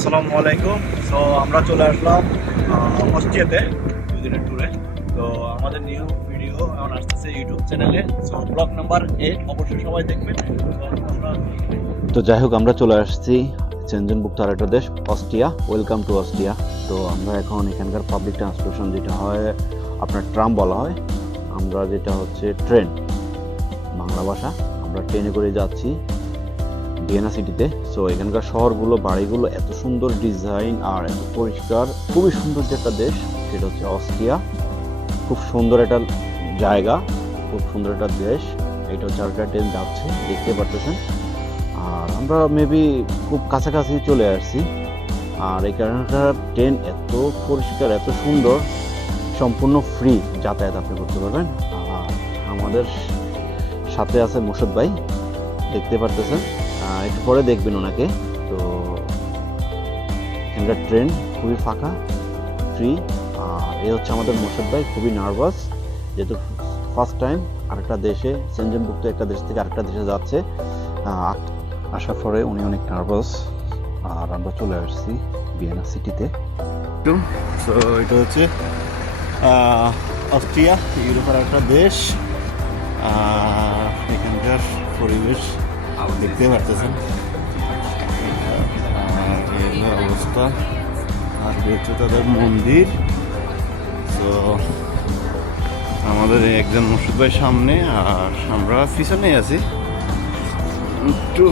আসসালামু আলাইকুম। সো আমরা চলে আসলাম অস্ট্রিয়াতে দুই দিনের ট্যুরে তো আমাদের নিউ ভিডিও এখন আসতেছে ইউটিউব চ্যানেলে সো নাম্বার অবশ্যই সবাই দেখবেন। তো যাই হোক, আমরা চলে আসছি চেঞ্জনভুক্ত আরেকটা দেশ, অস্ট্রিয়া। Welcome to Austria. তো আমরা এখন এখানকার পাবলিক ট্রান্সপোর্টেশন যেটা হয়, আপনার ট্রাম বলা হয়, আমরা যেটা হচ্ছে ট্রেন বাংলা ভাষা। আমরা ট্রেনে করে যাচ্ছি। ভিয়েনা সিটিতে। সো এখানকার শহরগুলো, বাড়িগুলো এত সুন্দর ডিজাইন আর এত পরিষ্কার। খুবই সুন্দর যে একটা দেশ, সেটা হচ্ছে অস্ট্রিয়া। খুব সুন্দর একটা জায়গা, খুব সুন্দর একটা দেশ। এটা হচ্ছে আরেকটা ট্রেন যাচ্ছে, দেখতে পারতেছেন। আর আমরা মেবি খুব কাছাকাছি চলে আসছি। আর এখানকার ট্রেন এত পরিষ্কার, এত সুন্দর, সম্পূর্ণ ফ্রি যাতায়াত আপনি করতে পারবেন। আর আমাদের সাথে আছে মুর্শদ ভাই, দেখতে পারতেছেন। একটু পরে দেখবেন ওনাকে। তো এখানকার ট্রেন খুবই ফাঁকা ফ্রি এ হচ্ছে আমাদের মুর্শদ ভাই, খুবই নার্ভাস যেহেতু ফার্স্ট টাইম আরেকটা দেশে সেনজনভুক্ত একটা দেশ থেকে আরেকটা দেশে যাচ্ছে। আসার পরে উনি অনেক নার্ভাস আর আমরা চলে আসছি ভিয়েনা সিটিতে তো এটা হচ্ছে অস্ট্রিয়া, ইউরোপের একটা দেশ। এখানকার পরিবেশ দেখতে পারতেছেন অবস্থা আর হচ্ছে তাদের মন্দির তো আমাদের একজন মুর্শিদ ভাই সামনে আর আমরা পিছনে আছি একটু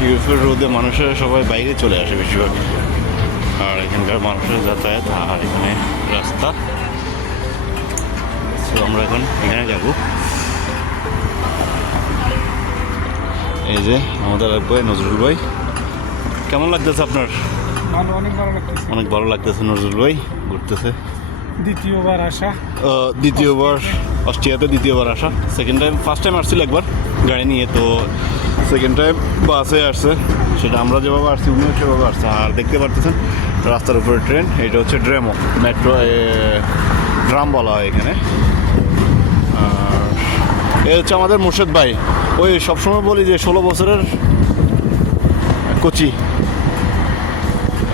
ইউরোপের রোদে মানুষের সবাই বাইরে চলে আসে বেশিরভাগ আর এখানকার মানুষের যাতায়াত আর এখানে রাস্তা তো আমরা এখন এখানে যাব। এই যে আমাদের এক ভাই নজরুল ভাই। কেমন লাগতেছে আপনার? অনেক ভালো লাগতেছে। নজরুল ভাই ঘুরতেছে। দ্বিতীয়বার আসা। দ্বিতীয়বার অস্ট্রিয়াতে দ্বিতীয়বার আসা। সেকেন্ড টাইম ফার্স্ট টাইম আসছিল একবার গাড়ি নিয়ে তো সেকেন্ড টাইম বাসে আসছে। সেটা আমরা যেভাবে আসছি উনিও সেভাবে আসছে। আর দেখতে পারতেছেন রাস্তার উপরে ট্রেন এটা হচ্ছে ড্রেমো। মেট্রো ড্রাম বলা হয় এখানে। এ হচ্ছে আমাদের মুর্শেদ ভাই। ওই সবসময় বলি যে ষোলো বছরের কোচি।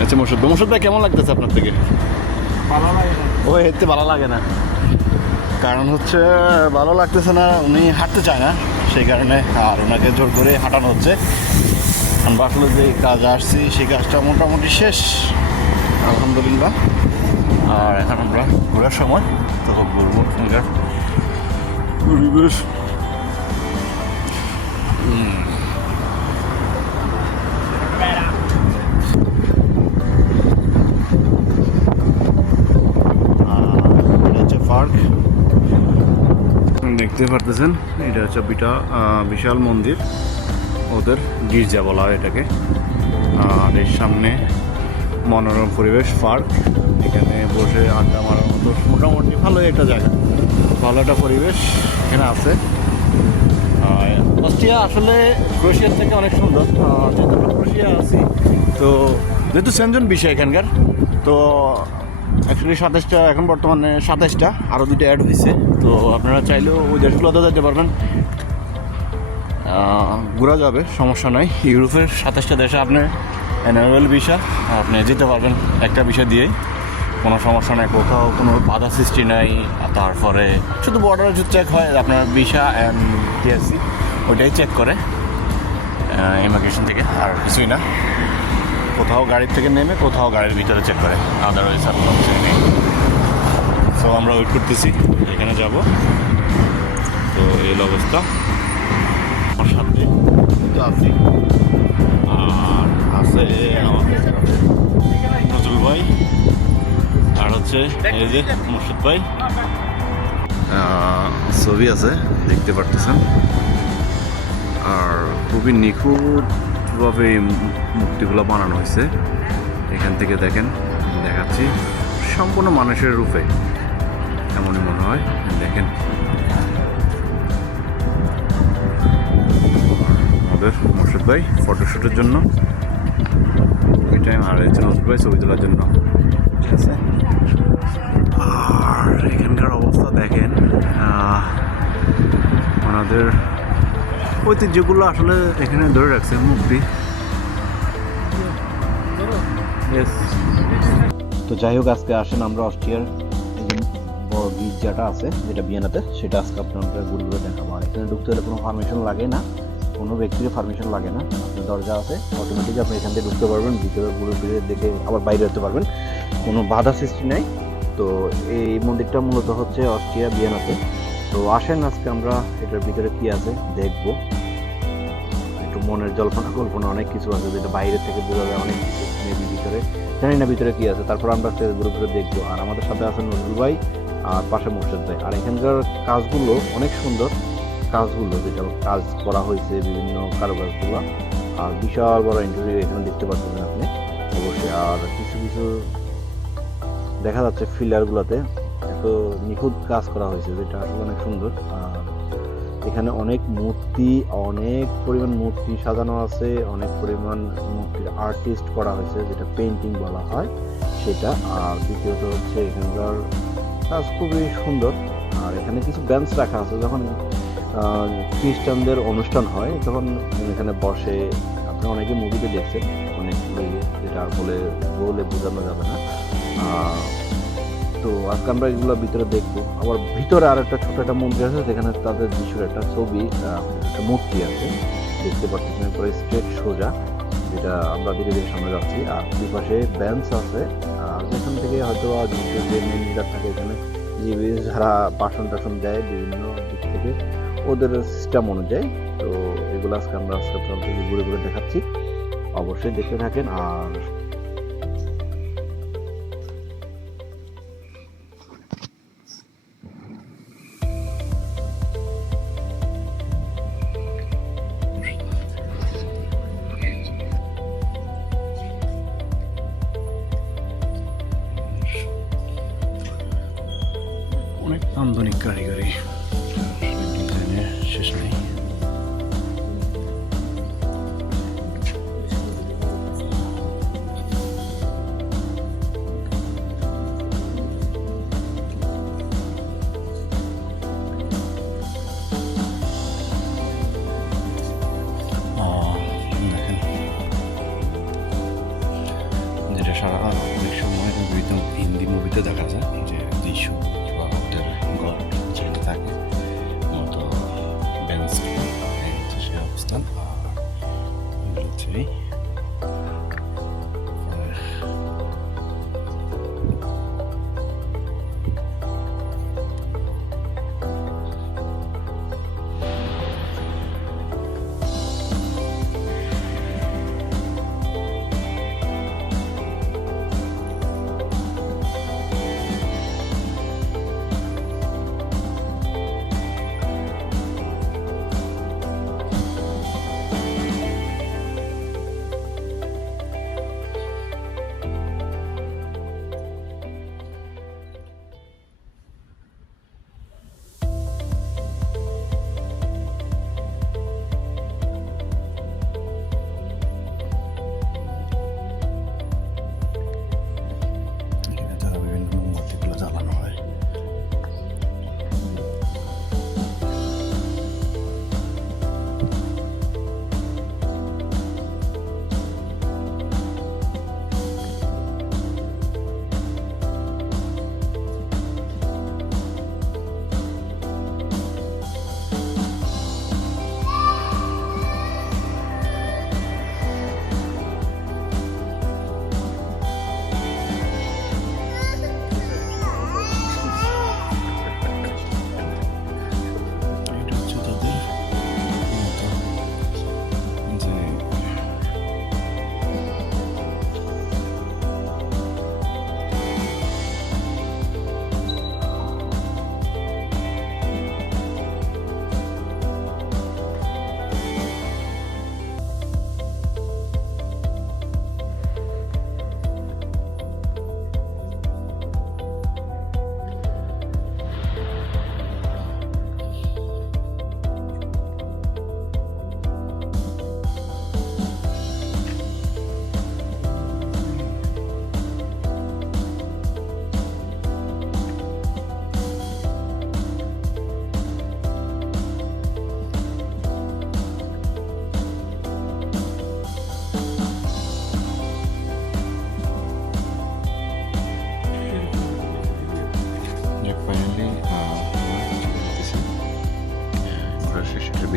আচ্ছা মুর্শেদ ভাই মুর্শেদ ভাই কেমন লাগতেছে আপনার থেকে? ও হেঁটতে ভালো লাগে না। কারণ হচ্ছে ভালো লাগতেছে না উনি হাঁটতে চায় না। সেই কারণে আর ওনাকে জোর করে হাঁটানো হচ্ছে। আমরা আসলে যে কাজ আসছি সেই কাজটা মোটামুটি শেষ। আলহামদুলিল্লাহ। আর এখন আমরা ঘোরার সময় তখন ঘুরবো। পরিবেশ। দেখতে পারতেছেন, এটা হচ্ছে বিটা বিশাল মন্দির। ওদের গির্জা বলা হয় এটাকে। আর এর সামনে মনোরম পরিবেশ, পার্ক। এখানে বসে আড্ডা মারার মতো মোটামুটি ভালো একটা জায়গা। ভালো একটা পরিবেশ এখানে আছে। অস্ট্রিয়া আসলে ক্রোয়েশিয়ার থেকে অনেক সুন্দর। যেহেতু আমরা ক্রোয়েশিয়া আছি, তো যেহেতু সেনজন বিষয় এখানকার, তো অ্যাকচুয়ালি সাতাশটা, এখন বর্তমানে সাতাশটা আরও দুটো অ্যাড হয়েছে। তো আপনারা চাইলেও ওই দেশগুলোতে যেতে পারবেন। ঘোরা যাবে, সমস্যা নাই। ইউরোপের সাতাশটা দেশে আপনার অ্যানুয়াল ভিসা আপনি যেতে পারবেন একটা বিষয় দিয়েই। কোনো সমস্যা নেই, কোথাও কোনো বাধা সৃষ্টি নাই তারপরে শুধু বর্ডারে চেক হয়, আপনার ভিসা অ্যান্ড টিএসসি ওইটাই চেক করে ইমিগ্রেশন থেকে, আর কিছুই না। কোথাও গাড়ির থেকে নেমে, কোথাও গাড়ির ভিতরে চেক করে আদারওয়াইজ আর কোনো কিছু নেই। সো আমরা ওয়েট করতেছি, এখানে যাব। তো এই অবস্থা। আমার সাথে আছি আর আছে আমাদের হচ্ছে, এই যে মুর্শিদ ভাই। ছবি আছে, দেখতে পারতেছেন। আর খুবই নিখুঁতভাবে এই মূর্তিগুলো বানানো হয়েছে। এখান থেকে দেখেন, দেখাচ্ছি, সম্পূর্ণ মানুষের রূপে, এমনই মনে হয়। দেখেন। আমাদের মোর্শেদ ভাই ফটোশ্যুটের জন্য। ওই টাইম আর নজরুল ভাই ছবি তোলার জন্য। ঠিক আছে? দেখেন ওনাদের ঐতিহ্যগুলো আসলে এখানে ধরে মূর্তি Yes. তো যাই হোক, আজকে আসেন আমরা অস্ট্রিয়ার বড় গির্জাটা আছে, যেটা বিয়েনাতে, সেটা আজকে আপনাদের ঘুরে ঘুরে দেখাবো। আর এখানে ঢুকতে হলে কোনো পারমিশন লাগে না, কোনো ব্যক্তির পারমিশন লাগে না। আপনার দরজা আছে অটোমেটিক আপনি এখান থেকে ঢুকতে পারবেন, ভিতরে ঘুরে ফিরে দেখে আবার বাইরে হতে পারবেন। কোনো বাধা সৃষ্টি নাই। তো এই মন্দিরটা মূলত হচ্ছে অস্ট্রিয়া বিয়েনাতে তো আসেন আজকে আমরা, এটার ভিতরে কি আছে দেখব। একটু মনের জল্পনা, কল্পনা অনেক কিছু আছে যেটা বাইরে থেকে বোঝা অনেক কিছু। মেবি ভিতরে, জানি না ভিতরে কি আছে। তারপর আমরা ঘুরে ঘুরে দেখব। আর আমাদের সাথে আছেন নজরুল ভাই আর পাশে মোর্শেদ ভাই। আর এখানকার কাজগুলো অনেক সুন্দর। কাজগুলো, যেটা কাজ করা হয়েছে বিভিন্ন কারুকাজগুলো আর বিশাল বড় ইন্টারভিউ এখানে দেখতে পাচ্ছেন আপনি। অবশ্যই, আর কিছু কিছু দেখা যাচ্ছে ফিলারগুলোতে এত নিখুঁত কাজ করা হয়েছে, যেটা আসলে অনেক সুন্দর। এখানে অনেক মূর্তি, অনেক পরিমাণ মূর্তি সাজানো আছে, অনেক পরিমাণ মূর্তির আর্টিস্ট করা হয়েছে, যেটা পেন্টিং বলা হয় সেটা। আর দ্বিতীয়ত হচ্ছে এখানকার কাজ খুবই সুন্দর। আর এখানে কিছু বেঞ্চ রাখা আছে, যখন খ্রিস্টানদের অনুষ্ঠান হয়, তখন এখানে বসে, আপনি অনেকে মুভিতে দেখছেন, অনেক যেটা বলে বলে বোঝানো যাবে না। তো আজকে আমরা এগুলো ভিতরে দেখব। আবার ভিতরে আর একটা ছোট একটা মন্দির আছে, যেখানে তাদের যিশুর একটা ছবি একটা মূর্তি আছে। দেখতে পাচ্ছি পরে স্ট্রেট সোজা, যেটা আমরা ধীরে ধীরে সামনে যাচ্ছি। আর দুই পাশে বেঞ্চ আছে যেখান থেকে হয়তো যিশুর যে মেন থাকে এখানে যে যারা বাসন টাসন দেয় বিভিন্ন দিক থেকে, ওদের সিস্টেম অনুযায়ী। তো এগুলো আজকে আমরা আজকে ঘুরে ঘুরে দেখাচ্ছি। অবশ্যই দেখতে থাকেন। আর সারা অনেক সময় বিভিন্ন হিন্দি মুভিতে দেখা যায় যে দৃশ্য বা ওদের ঘর থাকে মতো ব্যালেন্স অবস্থান। আর হচ্ছে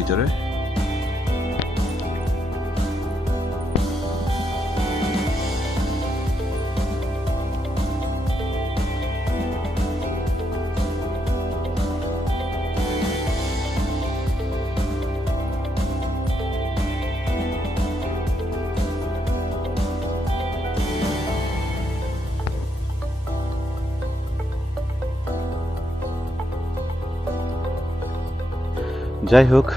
দেশের ভিতরে যাই হোক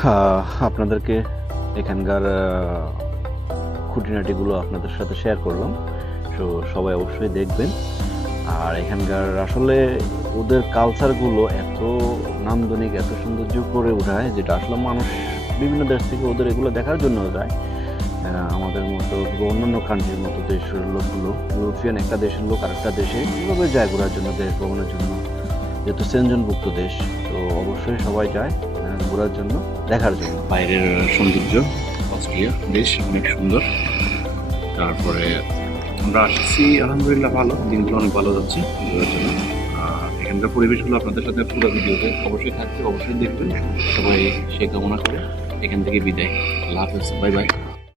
আপনাদেরকে এখানকার খুঁটিনাটিগুলো আপনাদের সাথে শেয়ার করলাম। তো সবাই অবশ্যই দেখবেন। আর এখানকার আসলে ওদের কালচারগুলো এত নান্দনিক, এত সৌন্দর্য করে ওঠায় যেটা আসলে মানুষ বিভিন্ন দেশ থেকে ওদের এগুলো দেখার জন্য যায়। আমাদের মতো অন্যান্য কান্ট্রির মতো দেশের লোকগুলো, ইউরোপিয়ান একটা দেশের লোক আরেকটা দেশে কীভাবে যায় ঘোরার জন্য, দেশ ভ্রমণের জন্য? যেহেতু সেনজনভুক্ত দেশ, তো অবশ্যই সবাই যায় ঘোরার জন্য, দেখার জন্য। বাইরের সৌন্দর্য, অস্ট্রিয়া দেশ অনেক সুন্দর। তারপরে আমরা আসছি, আলহামদুলিল্লাহ ভালো, দিনগুলো অনেক ভালো যাচ্ছে ঘোরার জন্য। আর এখানকার পরিবেশগুলো আপনাদের সাথে পুরো ভিডিওতে অবশ্যই থাকবে অবশ্যই দেখবেন। সবাই সে কামনা করে এখান থেকে বিদায়। আল্লাহ হাফেজ, বাই বাই।